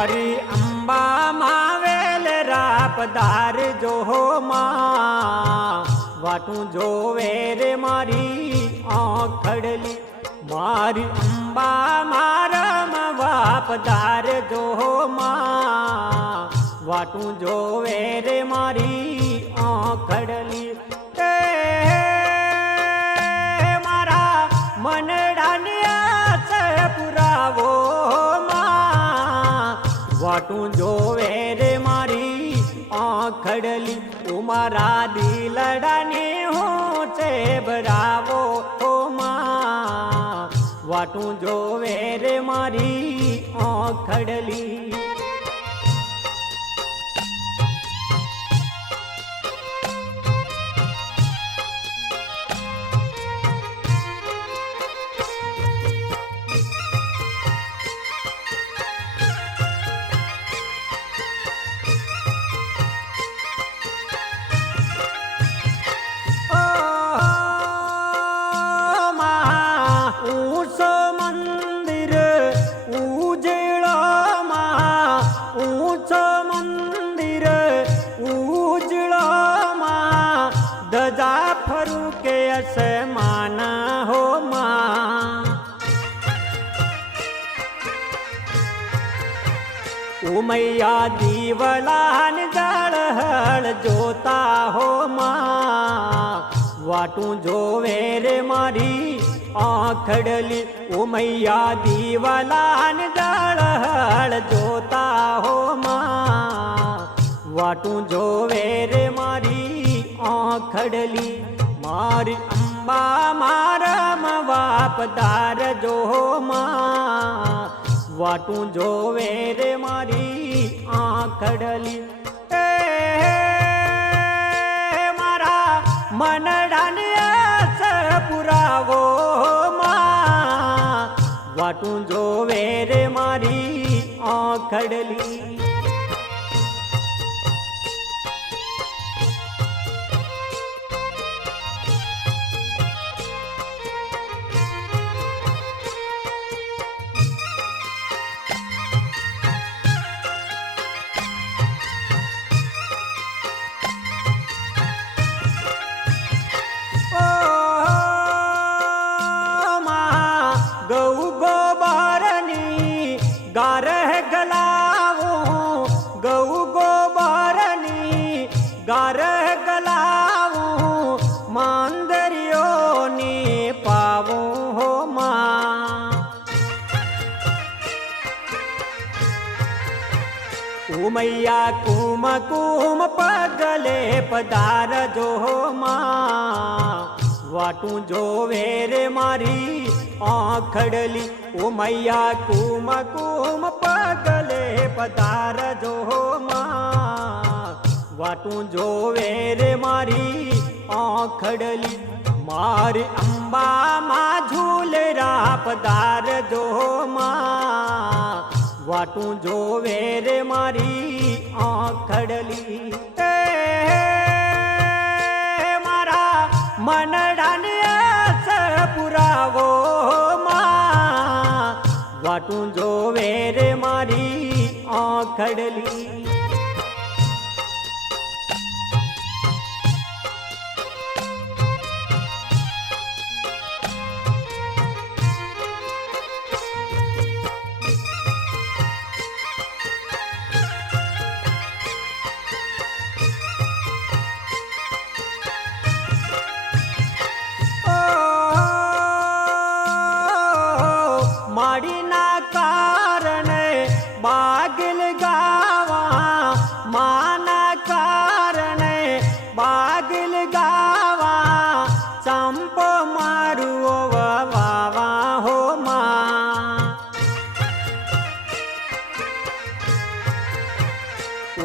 मारी अंबा मावेल रापदार जो हो माँ वाटू जोवे रे मारी आँखड़ली मारी अंबा मारम वापदार जो हो माँ वाटू जोवे रे मारी आँखड़ली मारा मनडानिया से पुरावो वाटू जोवे रे मारी आँखड़ली तुम्हारा दिलड़ानी हूँ चे बरावो ओ माँ वाटू जोवे रे मारी आँखड़ली जाफरू के असमाना हो माँ उमैया दीवलान जड़हल जोता हो माँ वाटू जोवे रे मारी आँखड़ली उमैया दीवलान जड़हल जोता हो माँ वाटू जोवे रे मारी आँखड़ली मारी अंबा मारम वापदार जो माँ वाटू जोवे रे मारी आँखड़ली मारा मनडानिया से पुरावो माँ वाटू जोवे रे मारी आँखड़ली गारह गलावो गऊ गोबरनी गारह गलावो मांदरियो ने पावो हो माँ उमैया कुम कुम पगले पदार जो हो माँ वाटू जोवे रे मारी आँखड़ली उमैया कुम कुम पगले पदार जो माँ वाटू जोवे रे मारी आँखड़ली मारी अंबा माँ झूल रापदार जो माँ वाटू जोवे रे मारी आँखड़ली मारा मनडानिया से पुरावो माँ वाटू जोवे रे मारी आँखड़ली माड़ी ना कारण बागिल गावा माना कारण बागिल गावा चंप मारू वावा हो माँ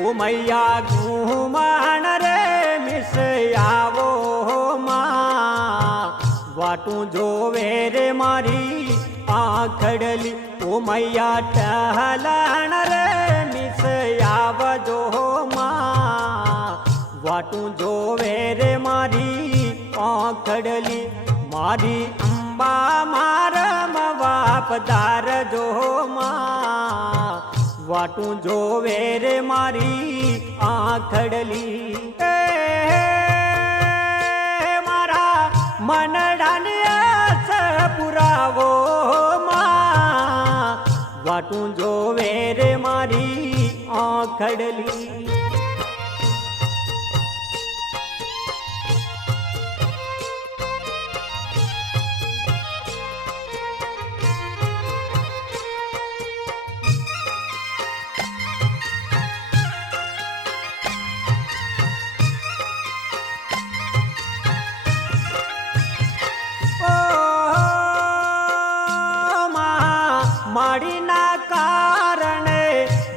उमैया घूमन रे मिसयावो हो माँ वाटू जोवे रे मारी आँखड़ली उमैया टहलन रे मिसयाव जो माँ वाटू जोवे रे मारी आँखड़ली मारी अंबा मारम वापदार जो माँ વાટું જોવે રે મારી આંખડલી મારા મનડાને આસ પુરાવો માં વાટું જોવે રે મારી આંખડલી માડીના કારણે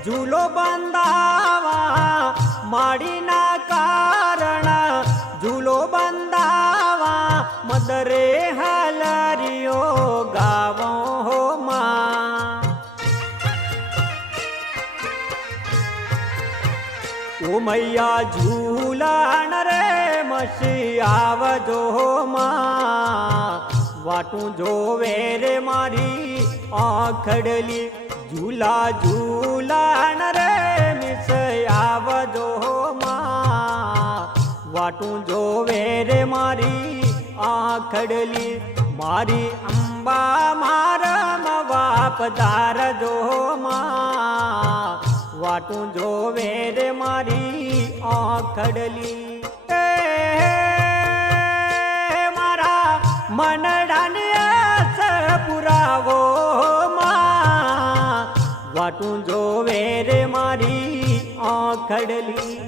ઝૂલો બંધાવા માડીના કારણ ઝૂલો બંધાવા મદરે હલરીઓ ગાવો હો માં ઓ મૈયા ઝૂલાણ રે મસી આવજો માં વાટું જોવે રે મારી આંખડલી ઝૂલા ઝૂલાણ રે મિસ આવજો માં વાટું જોવે રે મારી આંખડલી મારી અંબા મારમ વાપદાર જો માં વાટું જોવે રે મારી આંખડલી મનડાને આસ પુરાવો માં વાટું જોવે રે મારી આંખડલી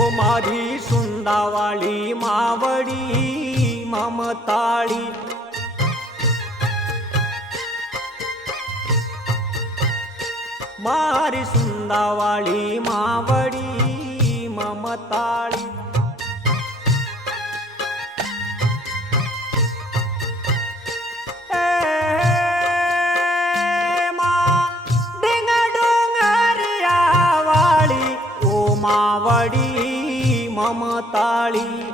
ઓ મારી સુંદાવાળી માવડી મમતાળી મારી સુંદાવાળી માવડી મમતાળી માવડી મમતાળી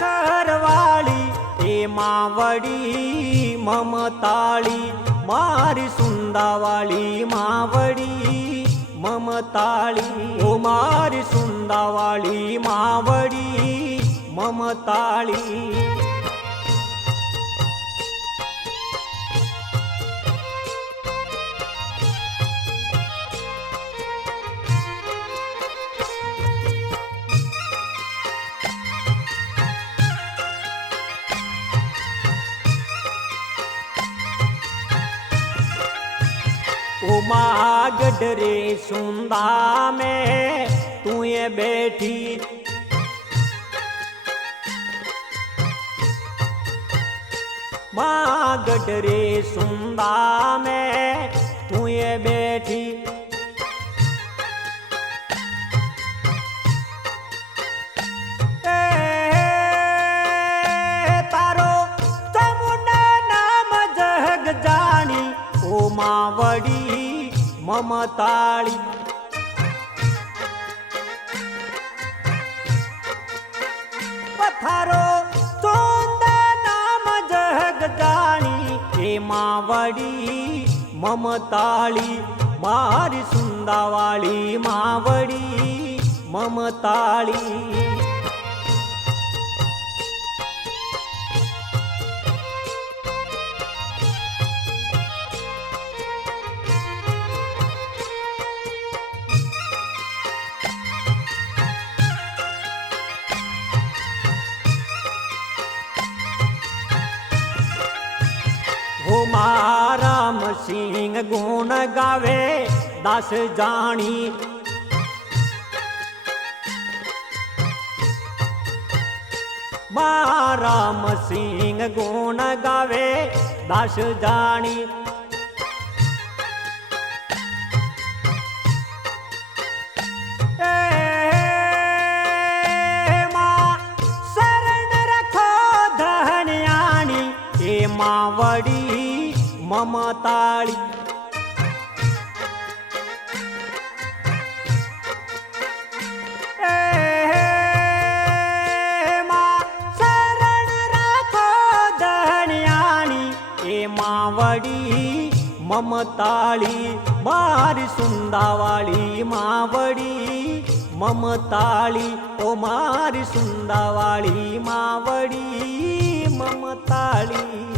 ઘરવાળી એ માવડી મમતાળી મારી સુંદાવાળી માવડી મમતાળી ઓ મારી સુંદાવાળી માવડી મમતાળી उमा गडरे सुंदा में तू ये बैठी माँ गडरे सुंदा में तू ये बैठी तारो तमुना नाम जग जानी ओ मावड़ी ममताળી પથારો ચોંદા નામ જગ જાણી એ માવડી મમતાળી મારી સુંદાવાળી માવડી મમતાળી राम सिंह गुण गावे दास जानी राम सिंह गुण गावे दास जानी માવડી મમતાળી માવડી મમતાળી મારી સુંદાવાળી માવડી મમતાળી ઓ મારી સુંદાવાળી માવડી મમતાળી